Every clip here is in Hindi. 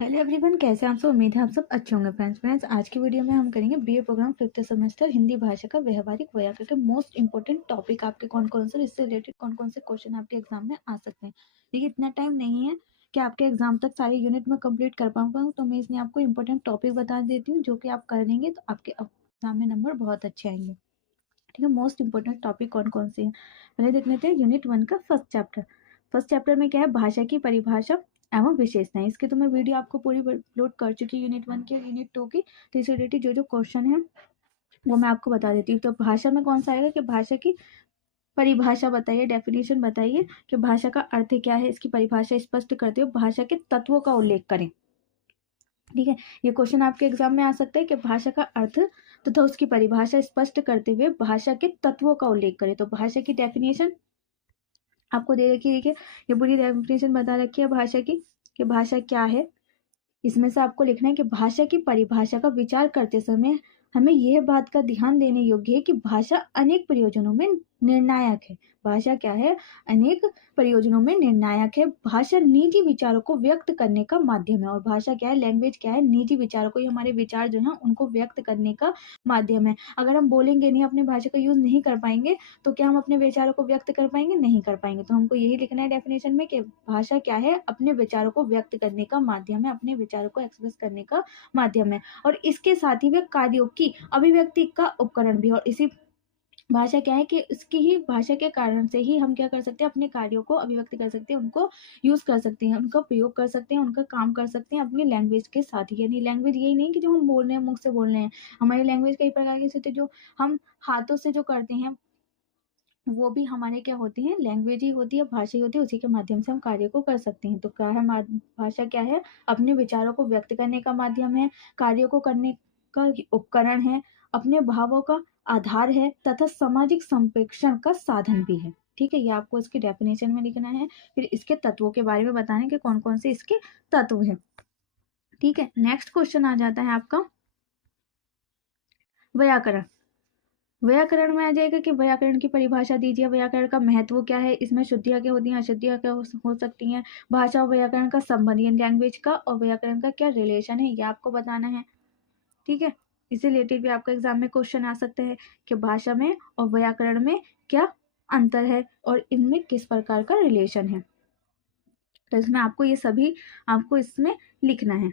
हेलो एवरीवन, कैसे हैं आप सब। उम्मीद है आप सब अच्छे होंगे। फ्रेंड्स आज की वीडियो में हम करेंगे BA programme 5th semester Hindi भाषा का व्यवहारिक व्याकरण के मोस्ट इंपॉर्टेंट टॉपिक आपके कौन कौन से, इससे रिलेटेड कौन कौन से क्वेश्चन आपके एग्जाम में आ सकते हैं। देखिए, इतना टाइम नहीं है कि आपके एग्जाम तक सारे यूनिट में कंप्लीट कर पाऊंगा, तो मैं इसलिए आपको इंपॉर्टेंट टॉपिक बता देती हूँ जो कि आप कर लेंगे तो आपके एग्जाम में नंबर बहुत अच्छे आएंगे। ठीक है, मोस्ट इंपॉर्टेंट टॉपिक कौन कौन से हैं पहले देख लेते हैं। यूनिट 1 का फर्स्ट चैप्टर में क्या है, भाषा की परिभाषा एवं विशेषताएं। इसकी तो मैं वीडियो आपको पूरी अपलोड कर चुकी हूँ, यूनिट 1 की और यूनिट 2 की। तो इससे रिलेटेड जो जो क्वेश्चन है वो मैं आपको बता देती हूँ। तो भाषा में कौन सा आएगा कि भाषा की परिभाषा बताइए, डेफिनेशन बताइए कि भाषा का अर्थ क्या है, इसकी परिभाषा स्पष्ट करते हुए भाषा के तत्वों का उल्लेख करें। ठीक है, ये क्वेश्चन आपके एग्जाम में आ सकता है कि भाषा का अर्थ तथा उसकी परिभाषा स्पष्ट करते हुए भाषा के तत्वों का उल्लेख करें। तो भाषा की डेफिनेशन आपको दे रखी है। देखिए, ये पूरी डेफिनेशन बता रखी है भाषा की कि भाषा क्या है। इसमें से आपको लिखना है कि भाषा की परिभाषा का विचार करते समय हमें यह बात का ध्यान देने योग्य है कि भाषा अनेक प्रयोजनों में निर्णायक है। भाषा क्या है, अनेक प्रयोजनों में निर्णायक है। भाषा निजी विचारों को व्यक्त करने का माध्यम है। और भाषा क्या है, लैंग्वेज क्या है, निजी विचारों को, हमारे विचार जो है उनको व्यक्त करने का माध्यम है। अगर हम बोलेंगे नहीं, अपनी भाषा का यूज नहीं कर पाएंगे तो क्या हम अपने विचारों को व्यक्त कर पाएंगे? नहीं कर पाएंगे। तो हमको यही लिखना है डेफिनेशन में कि भाषा क्या है, अपने विचारों को व्यक्त करने का माध्यम है, अपने विचारों को एक्सप्रेस करने का माध्यम है। और इसके साथ ही वह कार्यों की अभिव्यक्ति का उपकरण भी। और इसी भाषा क्या है कि इसकी ही भाषा के कारण से ही हम क्या कर सकते हैं, अपने कार्यों को अभिव्यक्त कर सकते हैं, उनको यूज कर सकते हैं, उनका प्रयोग कर सकते हैं, उनका काम कर सकते हैं अपनी लैंग्वेज के साथ ही। यानी लैंग्वेज यही नहीं कि जो हम बोल रहे हैं, मुख से बोल रहे हैं। हमारी लैंग्वेज कई प्रकार की होती है, जो हम हाथों से जो करते हैं वो भी हमारे क्या होती है, लैंग्वेज ही होती है, भाषा ही होती है। उसी के माध्यम से हम कार्य को कर सकते हैं। तो क्या है, भाषा क्या है, अपने विचारों को व्यक्त करने का माध्यम है, कार्यों को करने का उपकरण है, अपने भावों का आधार है तथा सामाजिक संप्रेषण का साधन भी है। ठीक है, ये आपको इसकी डेफिनेशन में लिखना है। फिर इसके तत्वों के बारे में बताने के कौन कौन से इसके तत्व हैं। ठीक है, नेक्स्ट क्वेश्चन आ जाता है आपका व्याकरण। व्याकरण में आ जाएगा कि व्याकरण की परिभाषा दीजिए, व्याकरण का महत्व क्या है, इसमें शुद्धियाँ क्या होती हैं, अशुद्धियाँ क्या हो सकती हैं, भाषा और व्याकरण का संबंध, यानी लैंग्वेज का और व्याकरण का क्या रिलेशन है, ये आपको बताना है। ठीक है, इससे रिलेटेड भी आपका एग्जाम में क्वेश्चन आ सकते हैं कि भाषा में और व्याकरण में क्या अंतर है और इनमें किस प्रकार का रिलेशन है। तो इसमें आपको ये सभी आपको इसमें लिखना है।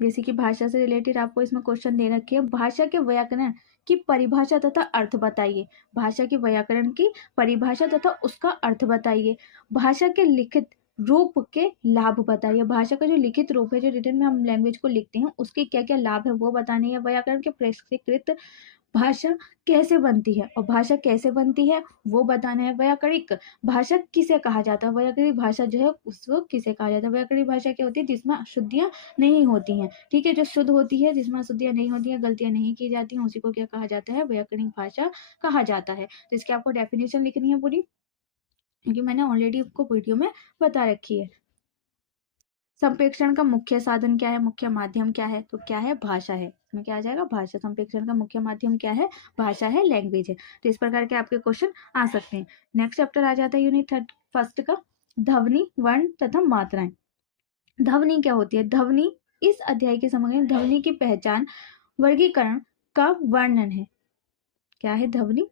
जैसे कि भाषा से रिलेटेड आपको इसमें क्वेश्चन दे रखी है, भाषा के व्याकरण की परिभाषा तथा अर्थ बताइए। भाषा के व्याकरण की परिभाषा तथा उसका अर्थ बताइए। भाषा के लिखित रूप के लाभ बताइए। भाषा का जो लिखित रूप है, जो रिटन में हम लैंग्वेज को लिखते हैं, उसके क्या क्या लाभ है वो बताने हैं। व्याकरण के परिष्कृत भाषा कैसे बनती है और भाषा कैसे बनती है वो बताना है। व्याकरणिक भाषा किसे कहा जाता है, व्याकरणिक भाषा जो है उसको किसे कहा जाता है। व्याकरणिक भाषा क्या होती है, जिसमें अशुद्धियां नहीं होती हैं। ठीक है, जो शुद्ध होती है, जिसमें अशुद्धियां नहीं होती हैं, गलतियां नहीं की जाती हैं, उसी को क्या कहा जाता है, व्याकरणिक भाषा कहा जाता है। तो इसकी आपको डेफिनेशन लिखनी है पूरी, क्योंकि मैंने ऑलरेडी आपको वीडियो में बता रखी है। संप्रेषण का मुख्य साधन क्या है, मुख्य माध्यम क्या है, तो क्या है, भाषा है। इसमें क्या आ जाएगा, भाषा। संप्रेषण का मुख्य माध्यम क्या है, भाषा है, लैंग्वेज है। तो इस प्रकार के आपके क्वेश्चन आ सकते हैं। नेक्स्ट चैप्टर आ जाता है यूनिट फर्स्ट का, ध्वनि, वर्ण तथा मात्राएं। ध्वनि क्या होती है, ध्वनि इस अध्याय के समग्र ध्वनि की पहचान, वर्गीकरण का वर्णन है। क्या है ध्वनि,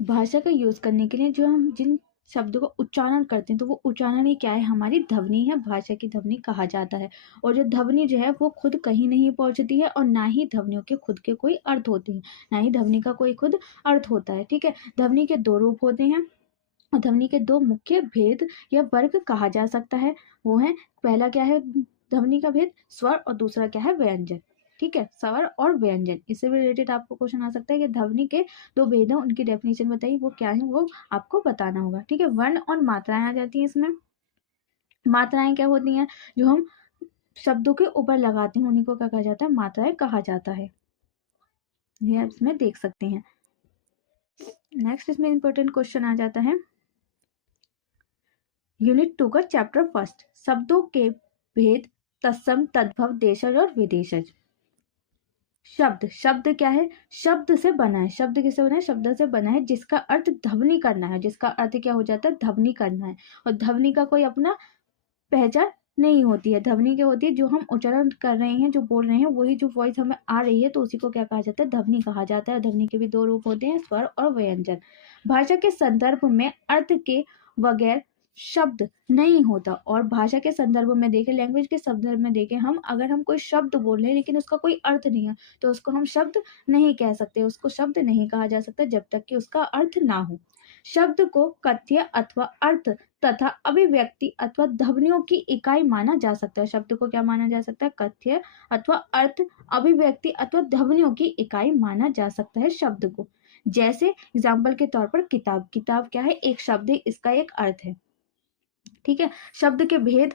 भाषा का यूज करने के लिए जो हम जिन शब्दों का उच्चारण करते हैं, तो वो उच्चारण ही क्या है, हमारी ध्वनि है, भाषा की ध्वनि कहा जाता है। और जो ध्वनि जो है वो खुद कहीं नहीं पहुंचती है, और ना ही ध्वनियों के खुद के कोई अर्थ होते हैं, ना ही ध्वनि का कोई खुद अर्थ होता है। ठीक है, ध्वनि के दो रूप होते हैं और ध्वनि के दो मुख्य भेद या वर्ग कहा जा सकता है। वो है, पहला क्या है ध्वनि का भेद, स्वर, और दूसरा क्या है, व्यंजन। ठीक है, स्वर और व्यंजन, इससे भी रिलेटेड आपको क्वेश्चन आ सकता है कि ध्वनि के दो भेद हैं, उनकी डेफिनेशन बताइए, वो क्या है, वो आपको बताना होगा। ठीक है, वर्ण और मात्राएं आ जाती हैं इसमें। मात्राएं क्या होती हैं, जो हम शब्दों के ऊपर लगाते हैं, उन्हीं को क्या कहा जाता है, मात्राएं कहा जाता है। ये आप इसमें देख सकते हैं। नेक्स्ट इसमें इंपॉर्टेंट क्वेश्चन आ जाता है यूनिट 2 का चैप्टर फर्स्ट, शब्दों के भेद, तत्सम, तद्भव, देशज और विदेशज। शब्द, शब्द क्या है? शब्द से बना है। शब्द किससे बना है? शब्द से बना है, जिसका अर्थ ध्वनि करना है, जिसका अर्थ क्या हो जाता है? ध्वनि करना है। और ध्वनि का कोई अपना पहचान नहीं होती है। ध्वनि क्या होती है? जो हम उच्चारण कर रहे हैं, जो बोल रहे हैं, वही जो वॉइस हमें आ रही है, तो उसी को क्या कहा जाता है? ध्वनि कहा जाता है। ध्वनि के भी दो रूप होते हैं, स्वर और व्यंजन। भाषा के संदर्भ में अर्थ के बगैर शब्द नहीं होता। और भाषा के संदर्भ में देखें, लैंग्वेज के संदर्भ में देखें, हम अगर हम कोई शब्द बोल रहे हैं लेकिन उसका कोई अर्थ नहीं है, तो उसको हम शब्द नहीं कह सकते, उसको शब्द नहीं कहा जा सकता जब तक कि उसका अर्थ ना हो। शब्द को कथ्य अथवा अर्थ तथा अभिव्यक्ति अथवा ध्वनियों की इकाई माना जा सकता है। शब्द को क्या माना जा सकता है? कथ्य अथवा अर्थ, अभिव्यक्ति अथवा ध्वनियों की इकाई माना जा सकता है शब्द को। जैसे एग्जाम्पल के तौर पर किताब, किताब क्या है? एक शब्द है, इसका एक अर्थ है। ठीक है। शब्द के भेद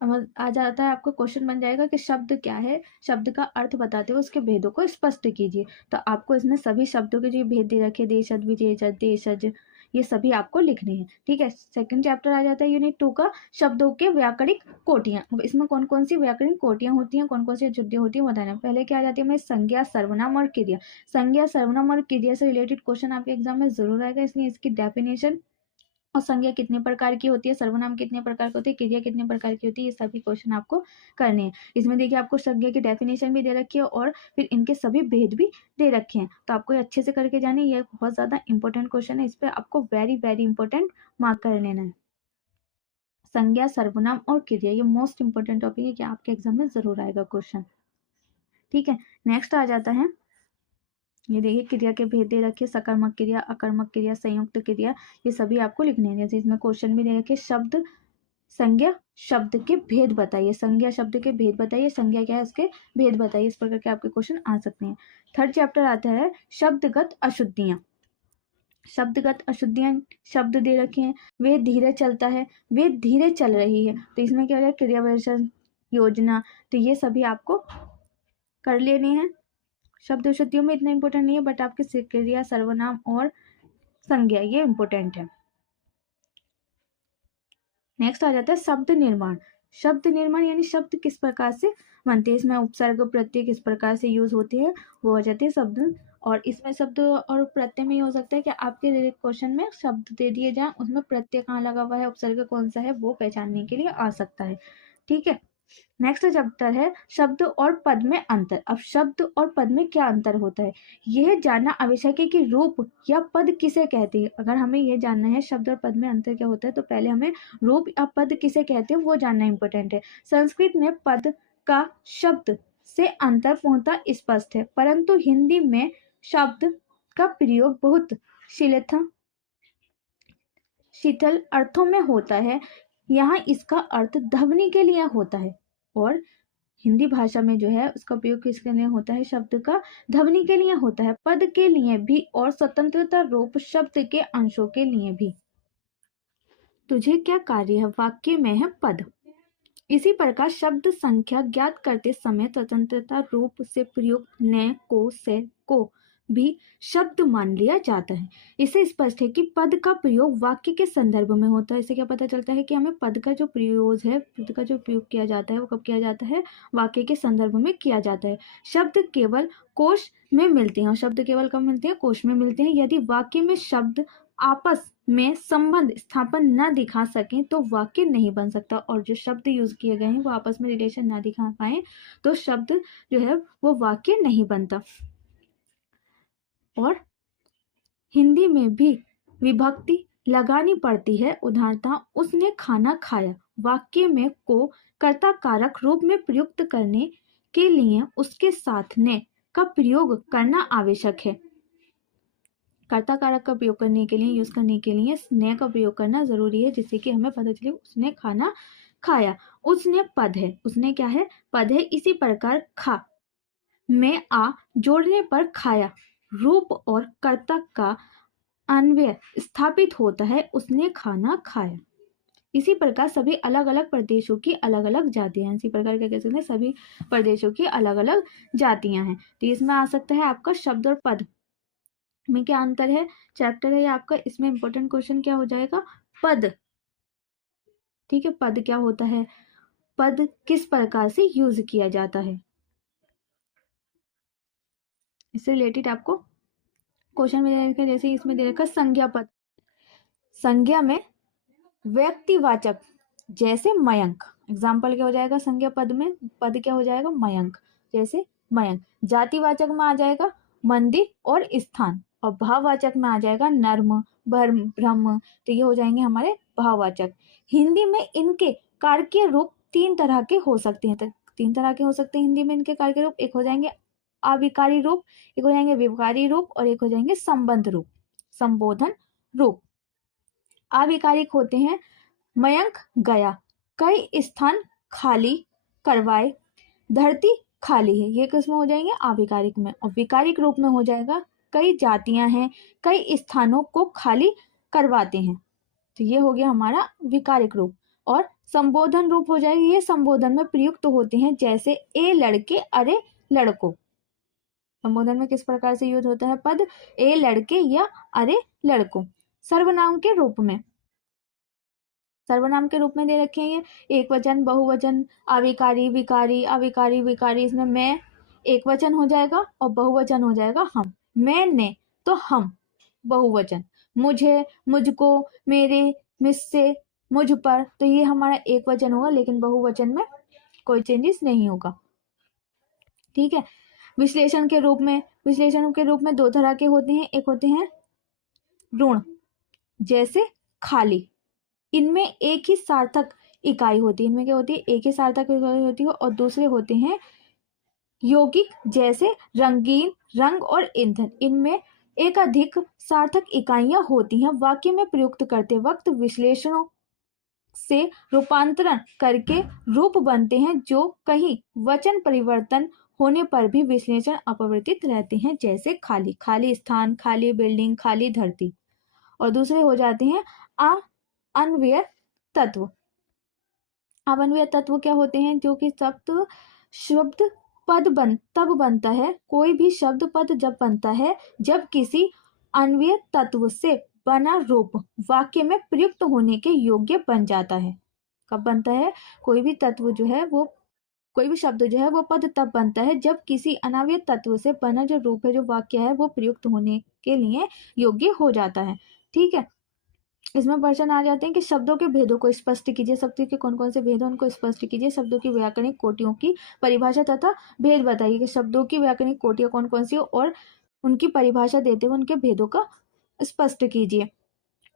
आ जाता है, आपको क्वेश्चन बन जाएगा कि शब्द क्या है, शब्द का अर्थ बताते हुए उसके भेदों को स्पष्ट कीजिए। तो आपको इसमें सभी शब्दों के जो भेद दे रखे, देशज, विशेषज, देशज, ये सभी आपको लिखने हैं। ठीक है। सेकंड चैप्टर आ जाता है यूनिट 2 का, शब्दों के व्याकरणिक कोटियां। अब इसमें कौन कौन सी व्याकरणिक कोटियां होती हैं, कौन कौन सी अशुद्धियां होती है बताना। पहले क्या आ जाती है हमें? संज्ञा, सर्वनाम और क्रिया। संज्ञा, सर्वनाम और क्रिया से रिलेटेड क्वेश्चन आपके एग्जाम में जरूर आएगा, इसलिए इसकी डेफिनेशन और संज्ञा कितने प्रकार की होती है, सर्वनाम कितने प्रकार की होती है, क्रिया कितने प्रकार की होती है, ये सभी क्वेश्चन आपको करने हैं। इसमें देखिए आपको संज्ञा की डेफिनेशन भी दे रखी है और फिर इनके सभी भेद भी दे रखे हैं, तो आपको अच्छे से करके जाने। ये बहुत ज्यादा इंपॉर्टेंट क्वेश्चन है, इस पर आपको वेरी वेरी इंपॉर्टेंट मार्क कर लेना है। संज्ञा, सर्वनाम और क्रिया, ये मोस्ट इंपॉर्टेंट टॉपिक है कि आपके एग्जाम में जरूर आएगा क्वेश्चन। ठीक है। नेक्स्ट आ जाता है, ये देखिए क्रिया के भेद दे रखे, सकर्मक क्रिया, अकर्मक क्रिया, संयुक्त क्रिया, ये सभी आपको लिखने हैं। जैसे इसमें क्वेश्चन भी दे रखे, शब्द संज्ञा शब्द के भेद बताइए, संज्ञा शब्द के भेद बताइए, संज्ञा क्या है उसके भेद बताइए, इस प्रकार के आपके क्वेश्चन आ सकते हैं। थर्ड चैप्टर आता है शब्दगत अशुद्धियां। शब्दगत अशुद्धियां शब्द दे रखे हैं, वे धीरे चलता है, वे धीरे चल रही है, तो इसमें क्या हो जाए? क्रियाविशेषण, योजना, तो ये सभी आपको कर लेने हैं। शब्द अशुद्धियों में इतना इंपॉर्टेंट नहीं है, बट आपके क्रिया, सर्वनाम और संज्ञा ये इंपॉर्टेंट है। नेक्स्ट आ जाता है शब्द निर्माण। शब्द निर्माण यानी शब्द किस प्रकार से बनते हैं, इसमें उपसर्ग प्रत्यय किस प्रकार से यूज होते हैं, वो हो जाते हैं शब्द। और इसमें शब्द और प्रत्यय में ये हो सकता है कि आपके क्वेश्चन में शब्द दे दिए जाए, उसमें प्रत्यय कहाँ लगा हुआ है, उपसर्ग कौन सा है, वो पहचानने के लिए आ सकता है। ठीक है। नेक्स्ट चैप्टर है शब्द और पद में अंतर। अब शब्द और पद में क्या अंतर होता है, यह जानना आवश्यक है कि रूप या पद किसे कहते हैं। अगर हमें यह जानना है शब्द और पद में अंतर क्या होता है, तो पहले हमें रूप या पद किसे कहते हैं वो जानना इंपॉर्टेंट है। संस्कृत में पद का शब्द से अंतर पूर्णतः स्पष्ट है, परंतु हिंदी में शब्द का प्रयोग बहुत शीतल अर्थों में होता है। यहाँ इसका अर्थ ध्वनि के लिए होता है, और हिंदी भाषा में जो है उसका उपयोग किसके लिए होता है, शब्द का ध्वनि के लिए होता है, पद के लिए भी और स्वतंत्रता रूप शब्द के अंशों के लिए भी। तुझे क्या कार्य है, वाक्य में है पद। इसी प्रकार शब्द संख्या ज्ञात करते समय स्वतंत्रता रूप से प्रयुक्त न, को, से, को भी शब्द मान लिया जाता है। इससे स्पष्ट है कि पद का प्रयोग वाक्य के संदर्भ में होता है। इससे क्या पता चलता है कि हमें पद का जो प्रयोग है, पद का जो प्रयोग किया जाता है वो कब किया जाता है, वाक्य के संदर्भ में किया जाता है। शब्द केवल कोश में मिलते हैं, और शब्द केवल कब मिलते हैं, कोश में मिलते हैं। यदि वाक्य में शब्द आपस में संबंध स्थापन न दिखा सकें तो वाक्य नहीं बन सकता, और जो शब्द यूज किए गए हैं वो आपस में रिलेशन ना दिखा पाए तो शब्द जो है वो वाक्य नहीं बनता। और हिंदी में भी विभक्ति लगानी पड़ती है। उदाहरणतः उसने खाना खाया, वाक्य में को कर्ता कारक रूप में प्रयुक्त करने के लिए उसके साथ ने का प्रयोग करना आवश्यक है। कर्ता कारक का प्रयोग करने के लिए, यूज करने के लिए स्ने का प्रयोग करना जरूरी है, जिससे कि हमें पता चले उसने खाना खाया। उसने पद है, उसने क्या है, पद है। इसी प्रकार खा में आ जोड़ने पर खाया रूप और कर्ता का अन्वय स्थापित होता है, उसने खाना खाया। इसी प्रकार सभी अलग अलग प्रदेशों की अलग अलग जातियां हैं। इसी प्रकार क्या कह सकते हैं, सभी प्रदेशों की अलग अलग जातियां हैं। तो इसमें आ सकता है आपका शब्द और पद में क्या अंतर है, चैप्टर है आपका, इसमें इंपॉर्टेंट क्वेश्चन क्या हो जाएगा, पद। ठीक है, पद क्या होता है, पद किस प्रकार से यूज किया जाता है। इससे रिलेटेड आपको क्वेश्चन में दे रखा है, जैसे इसमें दे रखा है संज्ञा पद। संज्ञा में व्यक्तिवाचक जैसे मयंक, एग्जाम्पल क्या हो जाएगा संज्ञा पद में, पद क्या हो जाएगा मयंक, जैसे मयंक। जातिवाचक में आ जाएगा मंदिर और स्थान, और भाववाचक में आ जाएगा नर्म, ब्रह्म, तो ये हो जाएंगे हमारे भाववाचक। हिंदी में इनके कारकीय रूप तीन तरह के हो सकते हैं, तो तीन तरह के हो सकते हैं हिंदी में इनके कारकीय रूप। एक हो जाएंगे अविकारी रूप, एक हो जाएंगे विकारी रूप, और एक हो जाएंगे संबंध रूप, संबोधन रूप। अविकारिक होते हैं मयंक गया, कई स्थान खाली करवाए, धरती खाली है, ये किसमें हो जाएंगे आविकारिक में। और विकारिक रूप में हो जाएगा कई जातियां हैं, कई स्थानों को खाली करवाते हैं, तो ये हो गया हमारा विकारिक रूप। और संबोधन रूप हो जाएगा, ये संबोधन में प्रयुक्त होते हैं, जैसे ए लड़के अरे लड़को। संबोधन में किस प्रकार से यूज होता है पद, ए लड़के या अरे लड़को। सर्वनाम के रूप में, सर्वनाम के रूप में दे रखे हैं ये एक वचन, बहुवचन, अविकारी, विकारी, अविकारी, विकारी। इसमें मैं एक वचन हो जाएगा और बहुवचन हो जाएगा हम। मैंने तो हम बहुवचन, मुझे, मुझको, मेरे, मुझसे, मुझ पर, तो ये हमारा एक वचन होगा, लेकिन बहुवचन में कोई चेंजेस नहीं होगा। ठीक है। विश्लेषण के रूप में, विश्लेषण के रूप में दो तरह के होते हैं, एक होते हैं ऋण जैसे खाली, इनमें एक ही सार्थक इकाई होती है, इनमें क्या होती है एक ही सार्थक इकाई होती है। और दूसरे होते हैं यौगिक जैसे रंगीन, रंग और ईंधन, इनमें एक अधिक सार्थक इकाइयां होती हैं। वाक्य में प्रयुक्त करते वक्त विश्लेषणों से रूपांतरण करके रूप बनते हैं, जो कहीं वचन परिवर्तन होने पर भी विश्लेषण अपरिवर्तित रहते हैं, जैसे खाली, खाली स्थान, खाली बिल्डिंग, खाली धरती। और दूसरे हो जाते हैं अन्वय तत्व। अन्वय तत्व क्या होते हैं, जो कि शब्द पद तब बनता है, कोई भी शब्द पद जब बनता है जब किसी अन्वय तत्व से बना रूप वाक्य में प्रयुक्त होने के योग्य बन जाता है। कब बनता है कोई भी तत्व जो है वो, कोई भी शब्द जो है वो पद तब बनता है जब किसी अनावय तत्व से बना जो रूप है, जो वाक्य है, वो प्रयुक्त होने के लिए योग्य हो जाता है। ठीक है। इसमें प्रश्न आ जाते हैं कि शब्दों के भेदों को स्पष्ट कीजिए, शब्दों के कौन कौन से भेद हैं उनको स्पष्ट कीजिए, शब्दों की व्याकरणिक कोटियों की परिभाषा तथा भेद बताइए कि शब्दों की व्याकरणिक कोटियां कौन कौन सी और उनकी परिभाषा देते हुए उनके भेदों का स्पष्ट कीजिए।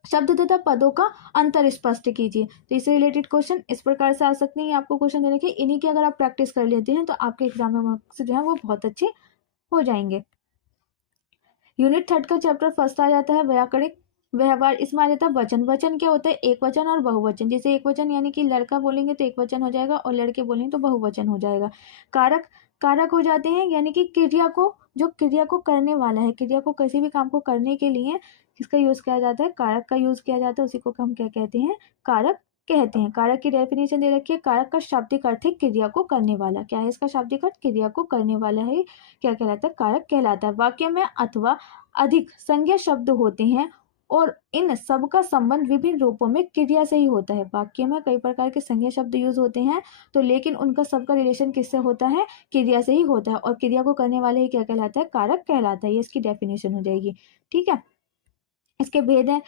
शब्द तथा पदों का अंतर स्पष्ट कीजिए। तो इससे रिलेटेड क्वेश्चन इस प्रकार से आ सकते हैं, आपको क्वेश्चन दे रखे, इन्हीं की अगर आप प्रैक्टिस कर लेते हैं तो आपके एग्जाम में मार्क्स जो है वो बहुत अच्छे हो जाएंगे। यूनिट 3 का चैप्टर फर्स्ट आ जाता है व्याकरणिक व्यवहार। इसमें आ जाता है वचन। वचन क्या होता है, एक वचन और बहुवचन। जैसे एक वचन यानी कि लड़का बोलेंगे तो एक वचन हो जाएगा, और लड़के बोलेंगे तो बहुवचन हो जाएगा। कारक, कारक हो जाते हैं यानी कि क्रिया को, जो क्रिया को करने वाला है, क्रिया को किसी भी काम को करने के लिए किसका यूज किया जाता है, कारक का यूज किया जाता है, उसी को हम क्या कहते हैं, कारक कहते हैं। कारक की डेफिनेशन दे रखी है, कारक का शाब्दिक अर्थ है क्रिया को करने वाला। क्या है इसका शाब्दिक अर्थ, क्रिया को करने वाला है, क्या कहलाता है, कारक कहलाता है। वाक्य में अथवा अधिक संज्ञा शब्द होते हैं और इन सब का संबंध विभिन्न रूपों में क्रिया से ही होता है। वाक्य में कई प्रकार के संज्ञा शब्द यूज होते हैं, तो लेकिन उनका सबका रिलेशन किससे होता है, क्रिया से ही होता है, और क्रिया को करने वाले ही क्या कहलाता है, कारक कहलाता है। ये इसकी डेफिनेशन हो जाएगी। ठीक है। इसके भेद हैं,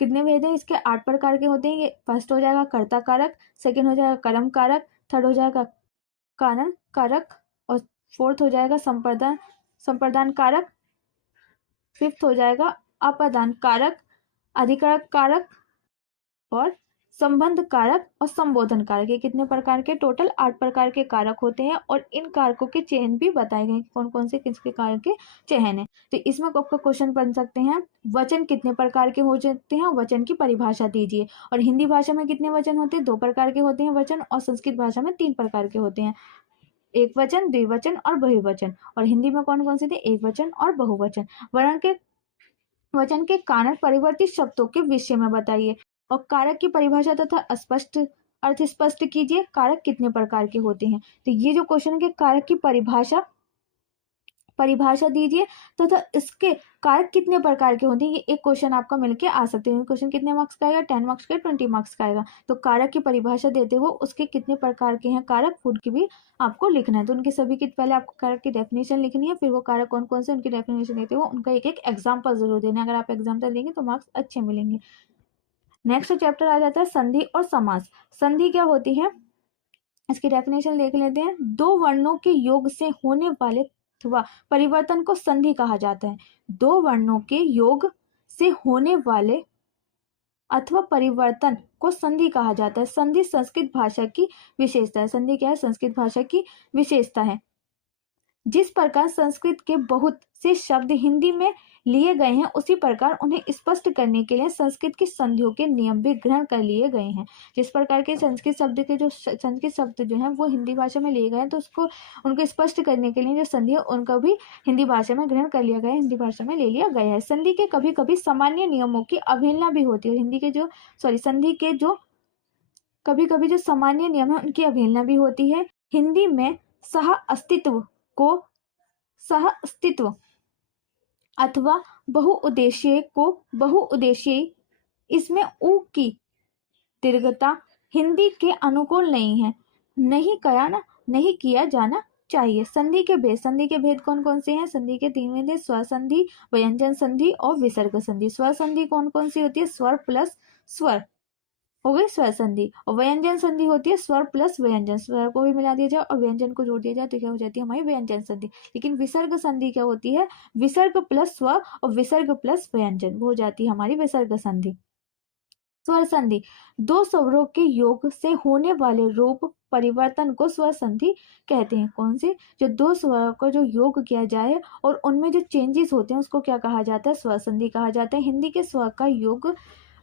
कितने भेद हैं इसके, 8 प्रकार के होते हैं। ये फर्स्ट हो जाएगा कर्ता कारक, सेकेंड हो जाएगा कर्म कारक, थर्ड हो जाएगा कारण कारक, और फोर्थ हो जाएगा संप्रदान संप्रदान कारक, फिफ्थ हो जाएगा अपादान कारक, अधिकारक कारक, और संबंध कारक और संबोधन कारक। ये कितने प्रकार के, टोटल 8 प्रकार के कारक होते हैं, और इन कारकों के चयन भी बताए गए हैं कौन कौन से किसके कारक के चयन है। तो इसमें आपका क्वेश्चन बन सकते हैं, वचन कितने प्रकार के हो जाते हैं, वचन की परिभाषा दीजिए। और हिंदी भाषा में कितने वचन होते हैं, 2 प्रकार के होते हैं वचन, और संस्कृत भाषा में 3 प्रकार के होते हैं, एक वचन, द्विवचन और बहुवचन। और हिंदी में कौन कौन से थे, एक वचन और बहुवचन। वर्ण के वचन के कारण परिवर्तित शब्दों के विषय में बताइए, और कारक की परिभाषा तथा स्पष्ट अर्थ स्पष्ट कीजिए, कारक कितने प्रकार के होते हैं। तो ये जो क्वेश्चन के कारक की परिभाषा परिभाषा दीजिए तथा इसके कारक कितने प्रकार के होते हैं। ये एक क्वेश्चन आपका मिलके आ सकते हैं। क्वेश्चन कितने मार्क्स का आएगा, 10 मार्क्स का, 20 मार्क्स का आएगा। तो कारक की परिभाषा देते हुए उसके कितने प्रकार के हैं कारक, फूड की भी आपको लिखना है। तो उनके सभी की पहले आपको कारक की डेफिनेशन लिखनी है, फिर वो कारक कौन कौन से उनकी डेफिनेशन देते हुए उनका एक एक एग्जाम्पल जरूर देना है। अगर आप एग्जाम्पल देंगे तो मार्क्स अच्छे मिलेंगे। नेक्स्ट चैप्टर आ जाता है संधि और समास। संधि क्या होती है, इसकी डेफिनेशन देख लेते हैं। दो वर्णों के योग से होने वाले अथवा परिवर्तन को संधि कहा जाता है। दो वर्णों के योग से होने वाले अथवा परिवर्तन को संधि कहा जाता है। संधि संस्कृत भाषा की विशेषता है। संधि क्या है, संस्कृत भाषा की विशेषता है। जिस प्रकार संस्कृत के बहुत से शब्द हिंदी में लिए गए हैं, उसी प्रकार उन्हें स्पष्ट करने के लिए संस्कृत की संधियों के नियम भी ग्रहण कर लिए गए हैं। जिस प्रकार के संस्कृत शब्द जो हैं वो हिंदी भाषा में लिए गए हैं, तो उनको स्पष्ट करने के लिए जो संधि है उनका भी हिंदी भाषा में ग्रहण कर लिया गया है, हिंदी भाषा में ले लिया गया है। संधि के कभी कभी सामान्य नियमों की अवहेलना भी होती है। संधि के जो कभी कभी जो सामान्य नियम है उनकी अवहेलना भी होती है। हिंदी में सह अस्तित्व अथवा बहुउद्देशीय इसमें उ की दीर्घता हिंदी के अनुकूल नहीं है, नहीं किया जाना चाहिए। संधि के भेद कौन कौन से हैं। संधि के 3 भेद हैं, स्वर संधि, व्यंजन संधि और विसर्ग संधि। स्वर संधि कौन कौन सी होती है, स्वर प्लस स्वर हो गई स्वर संधि। और व्यंजन संधि होती है स्वर प्लस व्यंजन, स्वर को भी मिला दिया जाए और व्यंजन को जोड़ दिया जाए तो क्या हो जाती है हमारी व्यंजन संधि। लेकिन विसर्ग संधि क्या होती है, विसर्ग प्लस स्वर और विसर्ग प्लस व्यंजन, वो हो जाती है हमारी विसर्ग संधि। स्वर संधि, दो स्वरों के योग से होने वाले रूप परिवर्तन को स्वर संधि कहते हैं। कौन से, जो दो स्वरों का जो योग किया जाए और उनमें जो चेंजेस होते हैं उसको क्या कहा जाता है, स्वर संधि कहा जाता है। हिंदी के स्वर का योग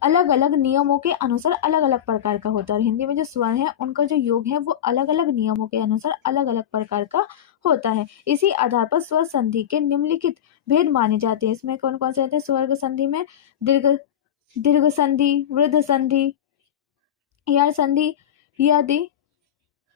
अलग अलग नियमों के अनुसार अलग अलग प्रकार का होता है और हिंदी में जो स्वर है उनका जो योग है वो अलग अलग नियमों के अनुसार अलग अलग प्रकार का होता है। इसी आधार पर स्वर संधि के निम्नलिखित भेद माने जाते हैं। इसमें कौन कौन से आते हैं, स्वर्ग संधि में दीर्घ संधि, वृद्ध संधि, यार संधि, यदि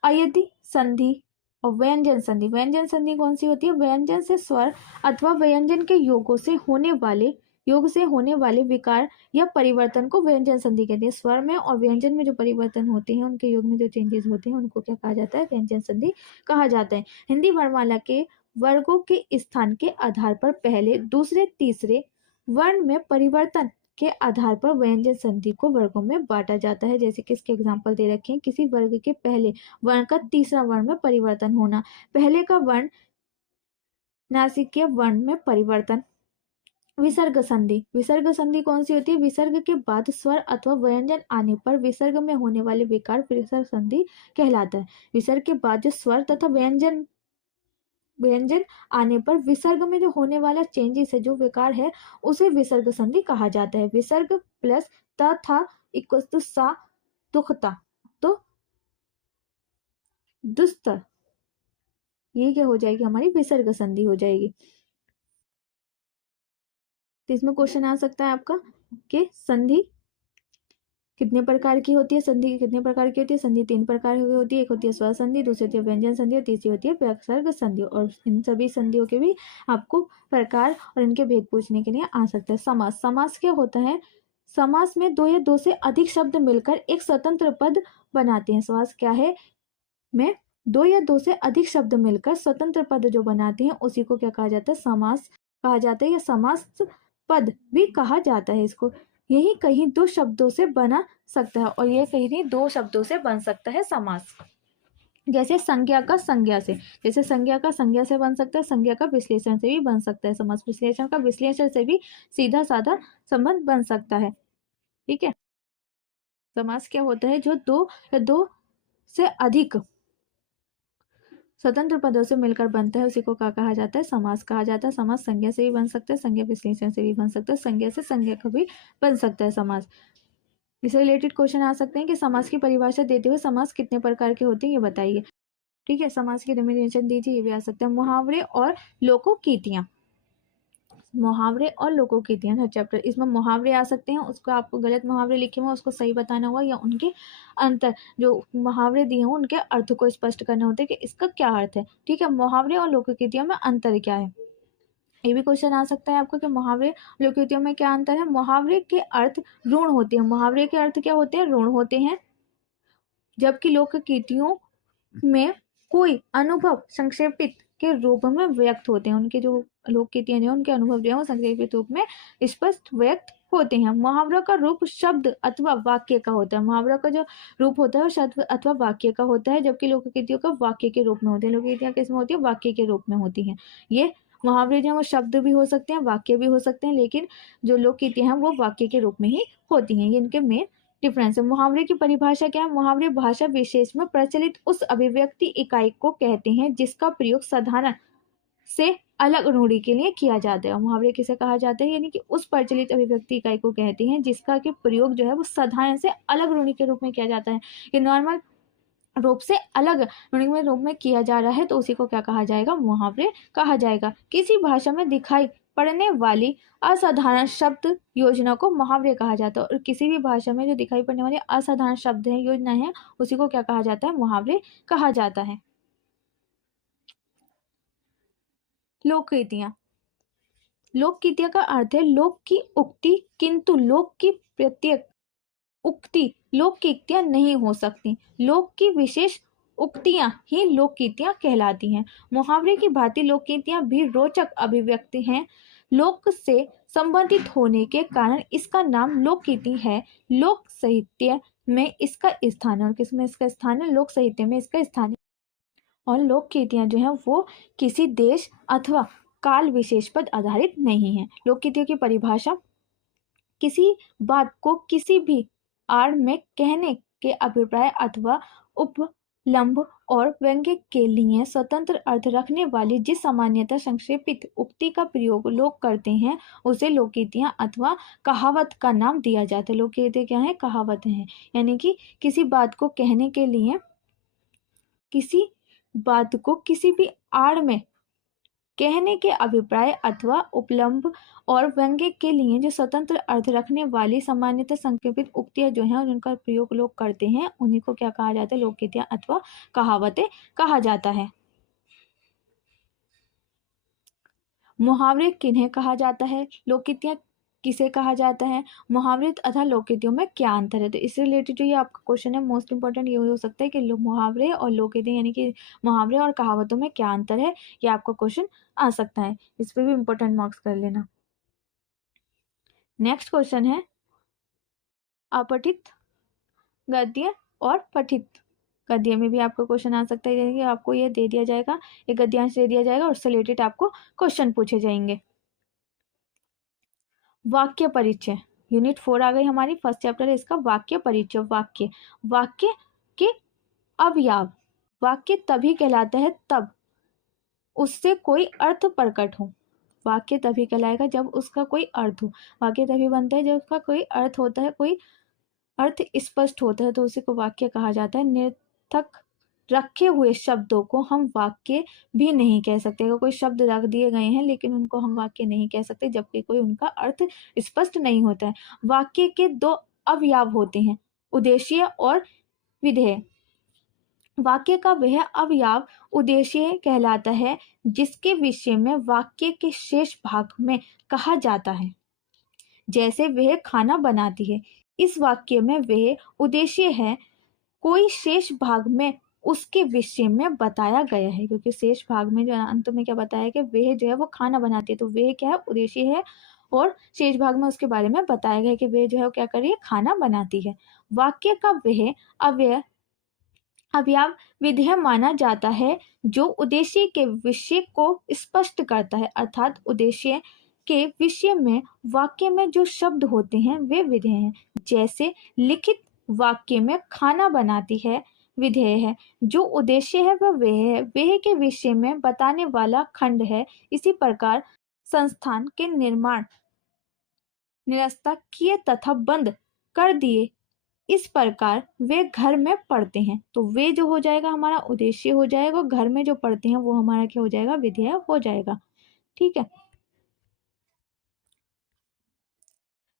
अयति संधि और व्यंजन संधि। व्यंजन संधि कौन सी होती है, व्यंजन से स्वर अथवा व्यंजन के योग से होने वाले विकार या परिवर्तन को व्यंजन संधि कहते हैं। स्वर में और व्यंजन में जो परिवर्तन होते हैं, उनके योग में जो चेंजेस होते हैं उनको क्या कहा जाता है, व्यंजन संधि कहा जाता है। हिंदी वर्णमाला के वर्गों के स्थान के आधार पर पहले, दूसरे, तीसरे वर्ण में परिवर्तन के आधार पर व्यंजन संधि को वर्गों में बांटा जाता है। जैसे कि इसके एग्जाम्पल दे रखे हैं, किसी वर्ग के पहले वर्ण का तीसरा वर्ण में परिवर्तन होना, पहले का वर्ण नासिकीय वर्ण में परिवर्तन। विसर्ग संधि कौन सी होती है, विसर्ग के बाद स्वर अथवा व्यंजन आने पर विसर्ग में होने वाले विकार विसर्ग संधि कहलाता है। विसर्ग के बाद जो स्वर तथा व्यंजन आने पर विसर्ग में जो होने वाला चेंजेस है, जो विकार है, उसे विसर्ग संधि कहा जाता है। विसर्ग प्लस त था इक्वल टू सा दुखता, तो दुस्तर, ये क्या हो जाएगी हमारी विसर्ग संधि हो जाएगी। तो इसमें क्वेश्चन आ सकता है आपका कि संधि कितने प्रकार की होती है, संधि कितने प्रकार की होती है। संधि 3 प्रकार की होती है, एक होती है स्वर संधि, दूसरी होती है व्यंजन संधि और तीसरी होती है विसर्ग संधि। और इन सभी संधियों के भी आपको प्रकार और इनके भेद पूछने के लिए आ सकता है। समास क्या होता है, समास में दो या दो से अधिक शब्द मिलकर एक स्वतंत्र पद बनाते हैं। समास क्या है, में दो या दो से अधिक शब्द मिलकर स्वतंत्र पद जो बनाते हैं उसी को क्या कहा जाता है, समास कहा जाता है या समास पद भी कहा जाता है इसको। यही कहीं दो शब्दों से बना सकता है और यह कहीं नहीं दो शब्दों से बन सकता है समास। जैसे संज्ञा का संज्ञा से, जैसे संज्ञा का संज्ञा से बन सकता है, संज्ञा का विश्लेषण से भी बन सकता है समास, विश्लेषण का विश्लेषण से भी सीधा साधा संबंध बन सकता है। ठीक है, समास क्या होता है, जो दो से अधिक स्वतंत्र पदों से मिलकर बनता है, उसी को क्या कहा जाता है, समास कहा जाता है। समास संज्ञा से भी बन सकता है, संज्ञा विश्लेषण से भी बन सकता है, संज्ञा से संज्ञा का भी बन सकता है समास। इससे रिलेटेड क्वेश्चन आ सकते हैं कि समास की परिभाषा देते हुए समास कितने प्रकार के होते हैं ये बताइए। ठीक है, समास की डेफिनेशन दीजिए, ये भी आ सकता है। मुहावरे और लोकोक्तियां, मुहावरे और लोकोक्तियां हर चैप्टर, इसमें मुहावरे आ सकते हैं, उसको आपको गलत मुहावरे लिखे हुए उसको सही बताना होगा या उनके अंतर, जो मुहावरे दिए हों उनके अर्थ को स्पष्ट करना होता है कि इसका क्या अर्थ है। ठीक है, मुहावरे और लोकोक्तियों में अंतर क्या है। ये भी क्वेश्चन आ सकता है आपका कि मुहावरे लोककृतियों में क्या अंतर है। मुहावरे के अर्थ ऋण होते हैं, मुहावरे के अर्थ क्या होते हैं, ऋण होते हैं, जबकि लोककृतियों में कोई अनुभव संक्षेपित के रूप में व्यक्त होते हैं। उनके जो लोककृतियां जो उनके अनुभव जो है वो संक्षेपित रूप में स्पष्ट व्यक्त होते हैं। मुहावरा का रूप शब्द अथवा वाक्य का होता है, मुहावरा का जो रूप होता है वो शब्द अथवा वाक्य का होता है, जबकि लोककृतियों का वाक्य के रूप में होते हैं। लोककृतियां किस में होती है, वाक्य के रूप में होती हैं। ये मुहावरे जो है वो शब्द भी हो सकते हैं, वाक्य भी हो सकते हैं, लेकिन जो लोककृतियां हैं वो वाक्य के रूप में ही होती हैं। ये इनके मेन डिफरेंस है। मुहावरे की परिभाषा क्या है। मुहावरे भाषा विशेष में प्रचलित उस अभिव्यक्ति इकाई को कहते हैं जिसका प्रयोग साधारण से अलग रूढ़ि के लिए किया जाता है। मुहावरे किसे कहा जाता है, यानी कि उस प्रचलित अभिव्यक्ति इकाई को कहते हैं जिसका के प्रयोग जो है वो साधारण से अलग रूढ़ि के रूप में किया जाता है। कि नॉर्मल रूप से अलग रूढ़ि में रूप में किया जा रहा है तो उसी को क्या कहा जाएगा, मुहावरे कहा जाएगा। किसी भाषा में दिखाई पड़ने वाली असाधारण शब्द योजना को मुहावरे कहा जाता है, और किसी भी भाषा में जो दिखाई पड़ने वाली असाधारण शब्द है, योजना है, उसी को क्या कहा जाता है, मुहावरे कहा जाता है। लोककृतियां, लोककृतियां का अर्थ है लोक की उक्ति, किंतु लोक की प्रत्येक उक्ति लोककृतियां नहीं हो सकती। लोक की विशेष उक्तियां ही लोककृतियां कहलाती हैं। मुहावरे की भांति लोककृतियां भी रोचक अभिव्यक्ति हैं। लोक से संबंधित होने के कारण इसका नाम लोककृति है। लोक साहित्य में इसका स्थान है, और किसमें इसका स्थान है, लोक साहित्य में इसका स्थान है। और लोककृतियां जो है वो किसी देश अथवा काल विशेष पर आधारित नहीं है। लोककृतियों की परिभाषा किसी बात को किसी भी आड़ में कहने के अभिप्राय अथवा उपलम्ब और व्यंग्य के लिए स्वतंत्र अर्थ रखने वाली जिस सामान्यतः संक्षेपित उक्ति का प्रयोग लोग करते हैं उसे लोककृतियां अथवा कहावत का नाम दिया जाता है। लोककृतियां क्या है, कहावत है, यानी कि किसी बात को कहने के लिए, किसी बात को किसी भी आड़ में कहने के अभिप्राय अथवा उपलम्ब और व्यंग्य के लिए जो स्वतंत्र अर्थ रखने वाली सामान्यतः संक्षेपित उक्तियां जो हैं उनका प्रयोग लोग करते हैं, उन्हीं को क्या कहा जाता है, लोककृतियां अथवा कहावतें कहा जाता है। मुहावरे किन्हें कहा जाता है, लोककृतियां किसे कहा जाता है, मुहावरे तथा लोककृतियों में क्या अंतर है। तो इससे रिलेटेड जो ये आपका क्वेश्चन है मोस्ट इंपॉर्टेंट ये हो सकता है कि मुहावरे और लोककृति यानी कि मुहावरे और कहावतों में क्या अंतर है, ये आपका क्वेश्चन आ सकता है। इस पर भी इंपॉर्टेंट मार्क्स कर लेना। नेक्स्ट क्वेश्चन है अपठित गद्य और पठित गद्य में भी आपका क्वेश्चन आ सकता है, कि आपको ये दे दिया जाएगा, एक गद्यांश दे दिया जाएगा और उससे रिलेटेड आपको क्वेश्चन पूछे जाएंगे। वाक्य परिचय, यूनिट 4 आ गई हमारी, फर्स्ट चैप्टर है इसका, वाक्य परिचय। वाक्य, वाक्य के अवयव, वाक्य तभी कहलाता है तब उससे कोई अर्थ प्रकट हो। वाक्य तभी कहलाएगा जब उसका कोई अर्थ हो। वाक्य तभी बनता है जब उसका कोई अर्थ होता है, कोई अर्थ स्पष्ट होता है, तो उसी को वाक्य कहा जाता है। निरर्थक रखे हुए शब्दों को हम वाक्य भी नहीं कह सकते। अगर कोई शब्द रख दिए गए हैं लेकिन उनको हम वाक्य नहीं कह सकते जबकि कोई उनका अर्थ स्पष्ट नहीं होता है। वाक्य के दो अवयव होते हैं, उद्देश्य और विधेय। वाक्य का वह अवयव उद्देश्य कहलाता है जिसके विषय में वाक्य के शेष भाग में कहा जाता है। जैसे वह खाना बनाती है, इस वाक्य में वह उद्देश्य है, कोई शेष भाग में उसके विषय में बताया गया है, क्योंकि शेष भाग में जो अंत में क्या बताया कि वह जो है वो खाना बनाती है, तो वह क्या है, उद्देश्य है, और शेष भाग में उसके बारे में बताया गया है कि वह जो है वो क्या कर रही है, खाना बनाती है। वाक्य का वह अवयव विधेय माना जाता है जो उद्देश्य के विषय को स्पष्ट करता है, अर्थात उद्देश्य के विषय में वाक्य में जो शब्द होते हैं वे विधेय हैं। जैसे लिखित वाक्य में खाना बनाती है विधेय है, जो उद्देश्य है वह है, वह के विषय में बताने वाला खंड है। इसी प्रकार संस्थान के निर्माण निरस्ता किए तथा बंद कर दिए, इस प्रकार वे घर में पढ़ते हैं, तो वे जो हो जाएगा हमारा उद्देश्य हो जाएगा, घर में जो पढ़ते हैं वो हमारा क्या हो जाएगा, विधेय हो जाएगा। ठीक है,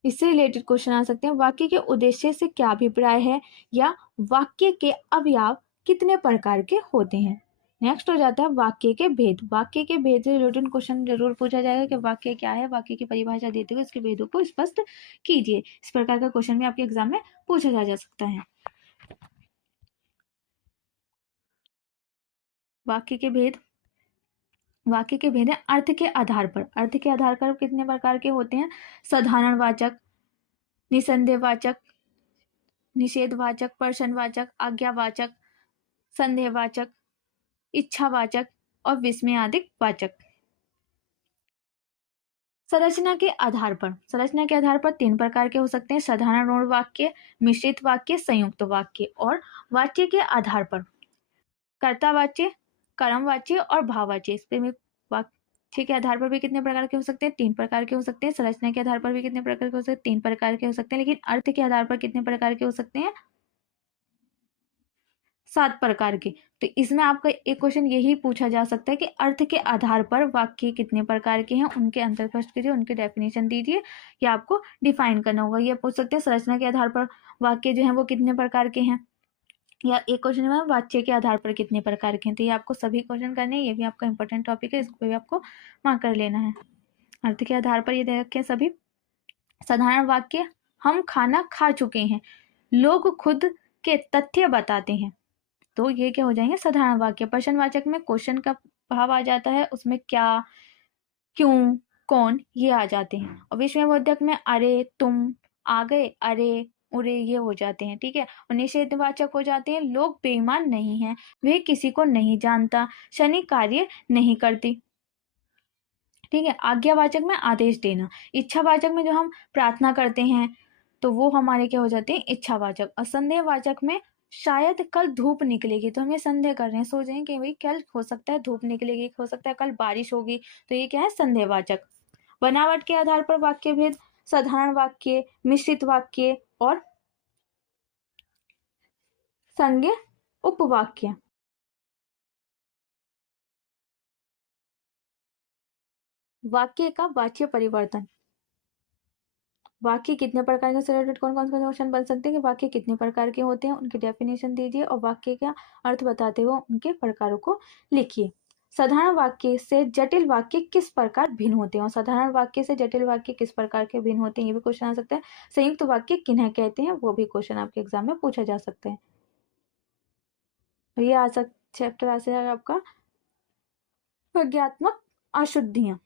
इससे रिलेटेड क्वेश्चन आ सकते हैं, वाक्य के उद्देश्य से क्या अभिप्राय है, या वाक्य के अवयव कितने प्रकार के होते हैं। नेक्स्ट हो जाता है वाक्य के भेद। वाक्य के भेद से रिलेटेड क्वेश्चन जरूर पूछा जाएगा कि वाक्य क्या है, वाक्य की परिभाषा देते हुए इसके भेदों को स्पष्ट कीजिए। इस प्रकार का क्वेश्चन भी आपके एग्जाम में पूछा जा सकता है। वाक्य के भेद, वाक्य के भेद है अर्थ के आधार पर। अर्थ के आधार पर कितने प्रकार के होते हैं? साधारण वाचक, निसंदेहवाचक, निषेधवाचक, प्रश्नवाचक, आज्ञावाचक, संदेहवाचक, इच्छावाचक और विस्मयादिक वाचक। संरचना के आधार पर, संरचना के आधार पर 3 प्रकार के हो सकते हैं: साधारण ऋण वाक्य, मिश्रित वाक्य, संयुक्त वाक्य। और वाक्य के आधार पर कर्तावाच्य, कर्मवाच्य और भाववाच्य। इस पे वाक्य के आधार पर भी कितने प्रकार के हो सकते हैं? 3 प्रकार के हो सकते हैं। संरचना के आधार पर भी कितने प्रकार के हो सकते हैं? 3 प्रकार के हो सकते हैं। लेकिन अर्थ के आधार पर कितने प्रकार के हो सकते हैं? 7 प्रकार के। तो इसमें आपका एक क्वेश्चन यही पूछा जा सकता है कि अर्थ के आधार पर वाक्य कितने प्रकार के हैं, उनके अंतर स्पष्ट कीजिए, उनके डेफिनेशन दीजिए, या आपको डिफाइन करना होगा। ये पूछ सकते हैं संरचना के आधार पर वाक्य जो है वो कितने प्रकार के हैं, या एक क्वेश्चन में वाक्य के आधार पर कितने प्रकार के हैं। तो ये आपको सभी क्वेश्चन करने हैं, ये भी आपका इंपॉर्टेंट टॉपिक है, इसको भी आपको मार्क कर लेना है। अर्थ के आधार पर ये दे रखे हैं सभी। साधारण वाक्य, हम खाना खा चुके हैं, लोग खुद के तथ्य बताते हैं। तो ये क्या हो जाएंगे? साधारण वाक्य। प्रश्नवाचक में क्वेश्चन का भाव आ जाता है, उसमें क्या, क्यों, कौन, ये आ जाते हैं। और विस्मयबोधक में अरे, तुम, आ गए, अरे, उरे, ये हो जाते हैं। ठीक है। और निषेधवाचक हो जाते हैं, लोग बेईमान नहीं हैं, वे किसी को नहीं जानता, शनि कार्य नहीं करती। ठीक है। आज्ञावाचक में आदेश देना। इच्छावाचक में जो हम प्रार्थना करते हैं तो वो हमारे क्या हो जाते हैं? इच्छावाचक। और संदेहवाचक में शायद कल धूप निकलेगी, तो हम ये संदेह कर रहे हैं, सोच रहे हैं कि भाई कल हो सकता है धूप निकलेगी, हो सकता है कल बारिश होगी, तो ये क्या है? संदेहवाचक। बनावट के आधार पर वाक्य भेद: साधारण वाक्य, मिश्रित वाक्य और संज्ञ उपवाक्य। वाक्य का वाच्य परिवर्तन। वाक्य कितने प्रकार के से रिलेटेड कौन कौन से क्वेश्चन बन सकते हैं कि वाक्य कितने प्रकार के होते हैं, उनकी डेफिनेशन दीजिए और वाक्य का अर्थ बताते हुए उनके प्रकारों को लिखिए। साधारण वाक्य से जटिल वाक्य किस प्रकार भिन्न होते हैं, और साधारण वाक्य से जटिल वाक्य किस प्रकार के भिन्न होते हैं, ये भी क्वेश्चन आ सकता है। संयुक्त वाक्य किन्हें कहते हैं, वो भी क्वेश्चन आपके एग्जाम में पूछा जा सकता है। तो ये आ सकता चैप्टर आ जाएगा आपका प्रज्ञात्मक अशुद्धियां।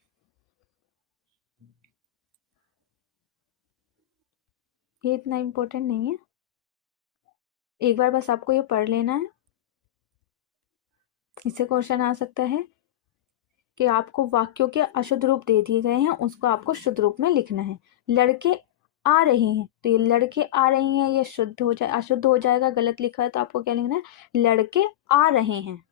ये इतना इम्पोर्टेंट नहीं है, एक बार बस आपको ये पढ़ लेना है। इससे क्वेश्चन आ सकता है कि आपको वाक्यों के अशुद्ध रूप दे दिए गए हैं, उसको आपको शुद्ध रूप में लिखना है। लड़के आ रहे हैं, तो ये लड़के आ रहे हैं ये शुद्ध हो जाए, अशुद्ध हो जाएगा, गलत लिखा है तो आपको क्या लिखना है? लड़के आ रहे हैं।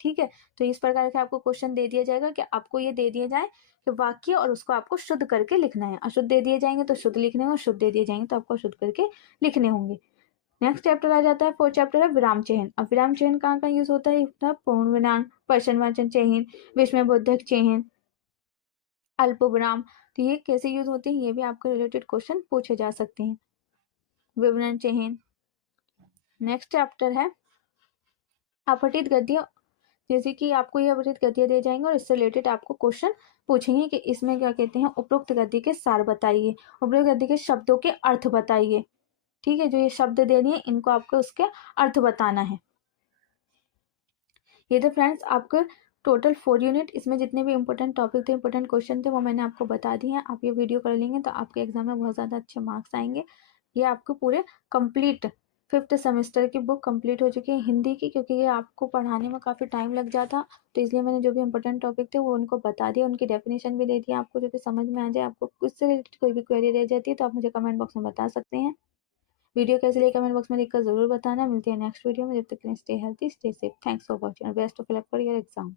ठीक है। तो इस प्रकार के आपको क्वेश्चन दे दिया जाएगा कि आपको ये दे दिया जाए कि वाक्य, और उसको आपको शुद्ध करके लिखना है। अशुद्ध दे दिए जाएंगे तो शुद्ध लिखने होंगे, शुद्ध दे दिए जाएंगे तो आपको शुद्ध करके लिखने होंगे। नेक्स्ट चैप्टर आ जाता है 4th चैप्टर है विराम चिन्ह। अब विराम चिन्ह कहाँ का यूज होता है? पूर्ण विराम, प्रश्नवाचक चिन्ह, विस्मयबोधक चिन्ह, अल्प विराम। तो ये कैसे यूज होते हैं, ये भी आपके रिलेटेड क्वेश्चन पूछे जा सकते हैं। विवरण चिन्ह। नेक्स्ट चैप्टर है अपठित गद्य। जैसे कि आपको ये अपठित गद्य दे जाएंगे और इससे रिलेटेड आपको क्वेश्चन पूछेंगे कि इसमें क्या कहते हैं, उपरोक्त गद्य के सार बताइए, उपरोक्त गद्य के शब्दों के अर्थ बताइए। ठीक है। जो ये शब्द दे दिए इनको आपको उसके अर्थ बताना है। ये तो फ्रेंड्स आपके टोटल 4 यूनिट, इसमें जितने भी इंपॉर्टेंट टॉपिक थे, इंपॉर्टेंट क्वेश्चन थे, वो मैंने आपको बता दिए हैं। आप ये वीडियो कर लेंगे तो आपके एग्जाम में बहुत ज़्यादा अच्छे मार्क्स आएंगे। ये आपको पूरे कंप्लीट 5th सेमेस्टर की बुक कंप्लीट हो चुकी है हिंदी की, क्योंकि ये आपको पढ़ाने में काफ़ी टाइम लग जाता, तो इसलिए मैंने जो भी इंपॉर्टेंट टॉपिक थे वो उनको बता दिया, उनकी डेफिनेशन भी दे दिया आपको, जो कि समझ में आ जाए। आपको उससे रिलेटेड कोई भी क्वेरी रह जाती है तो आप मुझे कमेंट बॉक्स में बता सकते हैं। वीडियो कैसे लगी कमेंट बॉक्स में लिखकर जरूर बताना। मिलते हैं नेक्स्ट वीडियो में, जब तक के लिए stay healthy, stay safe. Thanks for watching, best of luck for your exam.